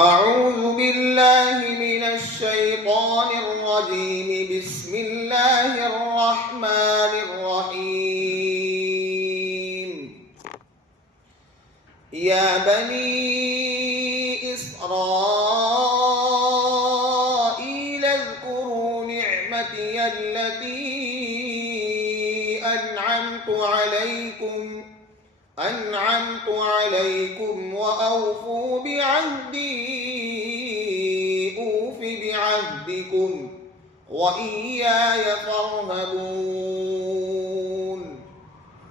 أعوذ بالله من الشيطان الرجيم. بسم الله الرحمن الرحيم. يا بني إسرائيل اذكروا نعمتي التي أنعمت عليكم وأوفوا بعهدي أوف بعهدكم وإياي فارهبون.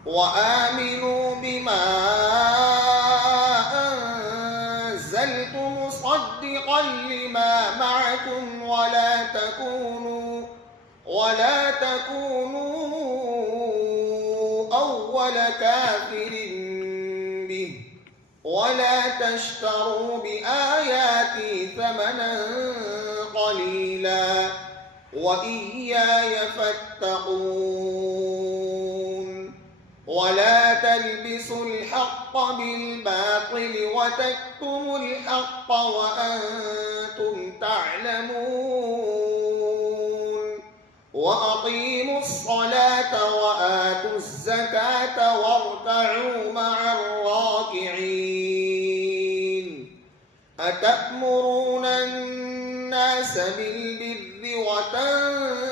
وآمنوا بما أنزلت مصدقا لما معكم ولا تكونوا أول كافر به ولا تشتروا بآياتي ثمنا قليلا وإياي فاتقون. ولا تلبسوا الحق بالباطل وتكتموا الحق وأنتم تعلمون. وأقيموا الصلاة وآتوا الزكاة واركعوا مع الراكعين. أتأمرون الناس بالبر وتنسون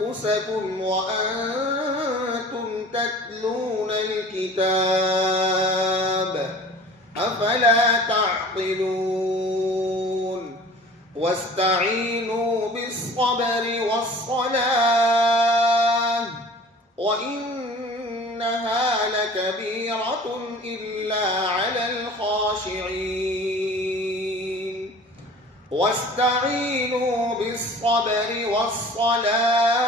أنفسكم وأنتم تتلون الكتاب أفلا تعقلون. واستعينوا بالصبر والصلاة وإنها لكبيرة إلا على الخاشعين. واستعينوا بالصبر والصلاة